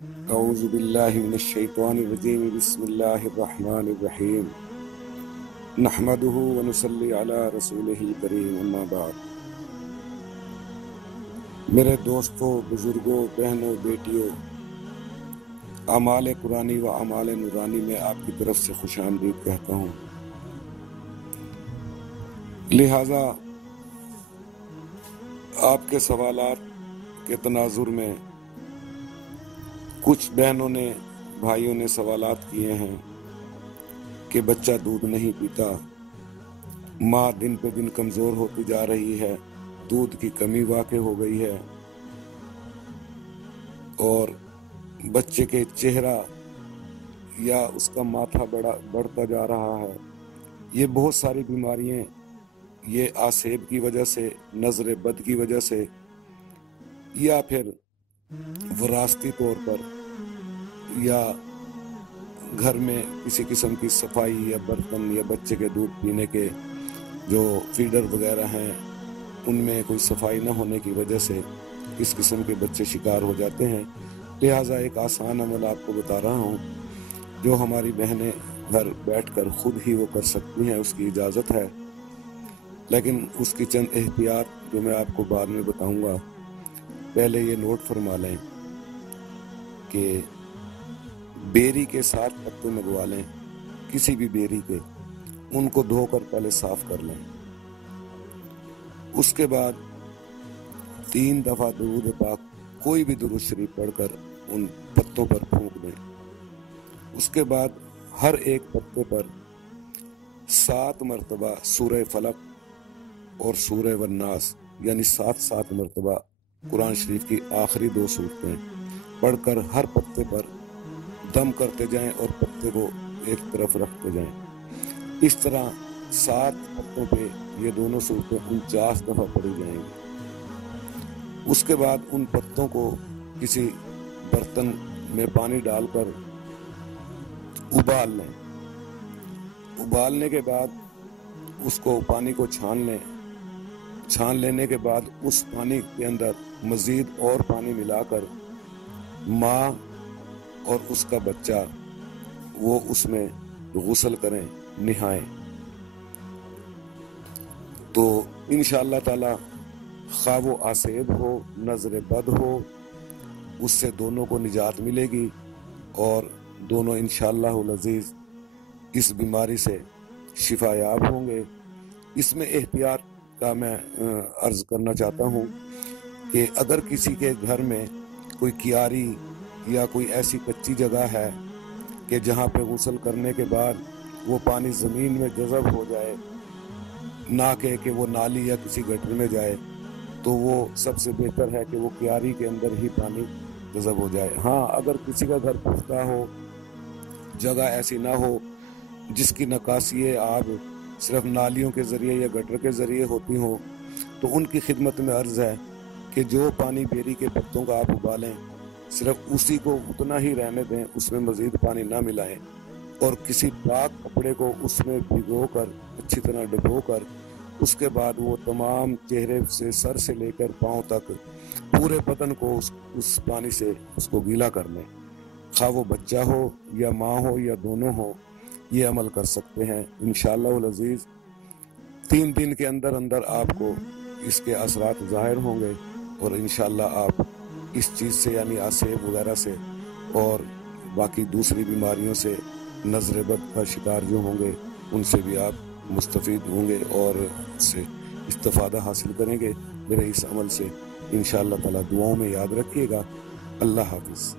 اعوذ باللہ من الشیطان الرجیم بسم اللہ الرحمن الرحیم نحمده ونصلی علی رسولہ الکریم اما بعد۔ میرے دوستوں، بزرگوں، بہنوں، بیٹیوں، اعمال قرآنی و اعمال نورانی میں آپ کی طرف سے خوش آمدید کہتا ہوں۔ لہٰذا آپ کے سوالات کے تناظر میں کچھ بہنوں نے، بھائیوں نے سوالات کیے ہیں کہ بچہ دودھ نہیں پیتا، ماں دن پہ دن کمزور ہوتی جا رہی ہے، دودھ کی کمی واقع ہو گئی ہے، اور بچے کے چہرہ یا اس کا ماتھا بڑھتا جا رہا ہے۔ یہ بہت ساری بیماریاں یہ آسیب کی وجہ سے، نظر بد کی وجہ سے، یا پھر وراثتی طور پر، یا گھر میں کسی قسم کی صفائی یا برتن یا بچے کے دودھ پینے کے جو فیڈر وغیرہ ہیں ان میں کوئی صفائی نہ ہونے کی وجہ سے اس قسم کے بچے شکار ہو جاتے ہیں۔ لہٰذا ایک آسان عمل آپ کو بتا رہا ہوں جو ہماری بہنیں گھر بیٹھ کر خود ہی وہ کر سکتی ہیں، اس کی اجازت ہے، لیکن اس کی چند احتیاط جو میں آپ کو بعد میں بتاؤں گا۔ پہلے یہ نوٹ فرما لیں کہ بیری کے 7 پتے منگوا لیں، کسی بھی بیری کے، ان کو دھو کر پہلے صاف کر لیں۔ اس کے بعد 3 دفعہ درود پاک، کوئی بھی درود شریف پڑھ کر ان پتوں پر پھونک دیں۔ اس کے بعد ہر ایک پتے پر 7 مرتبہ سورہ فلق اور سورہ والناس، یعنی 7 مرتبہ قرآن شریف کی آخری 2 صورتیں پڑھ کر ہر پتے پر دم کرتے جائیں اور پتے کو ایک طرف رکھتے جائیں۔ اس طرح 7 پتوں پہ یہ دونوں صورتیں 49 دفعہ پڑھی جائیں گی۔ اس کے بعد ان پتوں کو کسی برتن میں پانی ڈال کر ابال لیں۔ ابالنے کے بعد اس کو پانی کو چھان لیں۔ چھان لینے کے بعد اس پانی کے اندر مزید اور پانی ملا کر ماں اور اس کا بچہ وہ اس میں غسل کریں، نہائیں، تو انشاءاللہ تعالی خواہ وہ آسیب ہو، نظر بد ہو، اس سے دونوں کو نجات ملے گی اور دونوں انشاءاللہ العزیز اس بیماری سے شفا یاب ہوں گے۔ اس میں احتیاط کا میں عرض کرنا چاہتا ہوں کہ اگر کسی کے گھر میں کوئی کیاری یا کوئی ایسی کچی جگہ ہے کہ جہاں پہ غسل کرنے کے بعد وہ پانی زمین میں جذب ہو جائے، نہ کہ وہ نالی یا کسی گٹر میں جائے، تو وہ سب سے بہتر ہے کہ وہ کیاری کے اندر ہی پانی جذب ہو جائے۔ ہاں، اگر کسی کا گھر پختہ ہو، جگہ ایسی نہ ہو جس کی نکاسی آب صرف نالیوں کے ذریعے یا گٹر کے ذریعے ہوتی ہوں، تو ان کی خدمت میں عرض ہے کہ جو پانی بیری کے پتوں کا آپ ابالیں صرف اسی کو اتنا ہی رہنے دیں، اس میں مزید پانی نہ ملائیں، اور کسی پاک کپڑے کو اس میں بھگو کر اچھی طرح ڈبو کر اس کے بعد وہ تمام چہرے سے، سر سے لے کر پاؤں تک پورے بدن کو اس پانی سے اس کو گیلا کر لیں۔ خواہ وہ بچہ ہو یا ماں ہو یا دونوں ہو، یہ عمل کر سکتے ہیں انشاءاللہ العزیز۔ 3 دن کے اندر اندر آپ کو اس کے اثرات ظاہر ہوں گے اور انشاءاللہ آپ اس چیز سے، یعنی آسیب وغیرہ سے اور باقی دوسری بیماریوں سے، نظر بد کا شکار جو ہوں گے ان سے بھی آپ مستفید ہوں گے اور اس سے استفادہ حاصل کریں گے۔ میرے اس عمل سے انشاءاللہ تعالی دعاؤں میں یاد رکھیے گا۔ اللہ حافظ۔